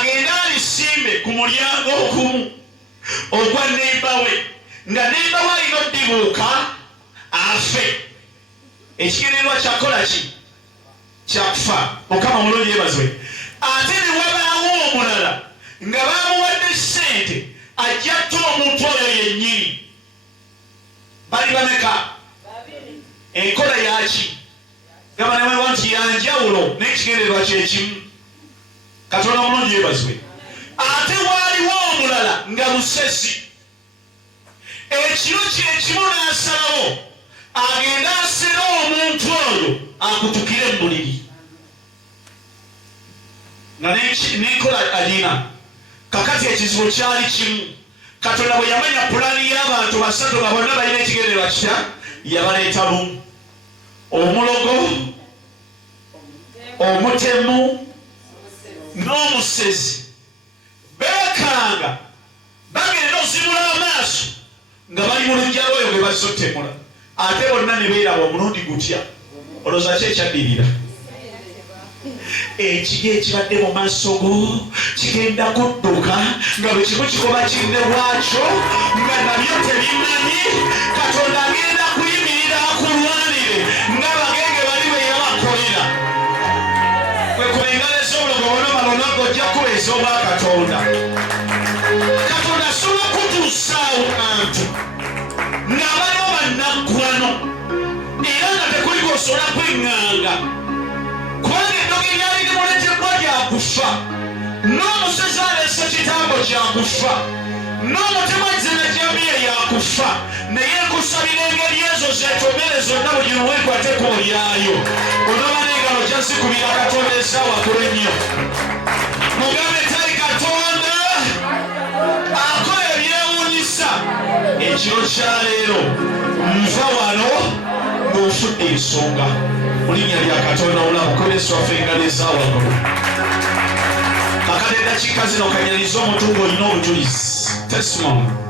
agenda alisimbe ku mulyango ogumu ogwa neiba we nga neiba we alina oddibuuka afe. Ekigendererwa kyakola ki? Kyakufa. Mukama mulungi yeebazwe. Ate ne wabaawo omulala nga bamuwadde ssente ajja tta omuntu oyo yennyini. Bali bameka? Enkola yaki? Gamba newewa nti yanjawulo n'ekigendererwa kyekimu. Katonda mulungi yeebazwe. Ate waaliwo omulala nga musesi. Ekiro kyekimu n'asalawo agenda asera omuntu oyo akutukire mu buliri. Nga n'enkola alina. Kakati ekizibu kyali kimu. Katonda bwe yamanya pulaani y'abantu basatu nga bonna balina ekigendererwa kitya, yabaleeta lumu. Omulogo, omutemu n'omusezi beekanga bagenda ozibula amaaso nga bali mu lujja lwoyo gwe bazze otemula. Ate bonna ne beeraba omulundi gutya. Olowooza ki ekyaddirira? Ekigo ekibadde mu maaso go kigenda kudduka nga bwe kimu kikoba kirine bwakyo nga nabyo tebimanyi. Katonda agenda kuyimirira akulwanire ng'abagenge bali bwe yabakolera. Kwe kubengala ez'obulogo bona balonago ojja kuba ez'obwa Katonda. Katonda asobola okutuusaawo abantu ng'abaliwo bannaggwano era nga tekuli gwosobola kweŋŋanga. Kubanga eddogo eryali limuletebbwa lyakufa, n'omusezi aleese ekitambo kyakufa, n'omutemu azina jamiya yakufa. Naye nkusabira engeri ezo zetomere zonna buli lumu ekwate ku olyayo. Olaba n'engalo gyazikubira Katonda essaawa kulu ennyo. Mugambe tali Katonda akola ebyewuunyisa. Ekiro kya leero nva wano ng'ofudde ensonga. Mu linnya lya Katonda olabukola Yesu waffe engalo ez'awaggulu. Kakati eddakiika zino kanyaliza omuntu ng'olina obujulizi. Testimony.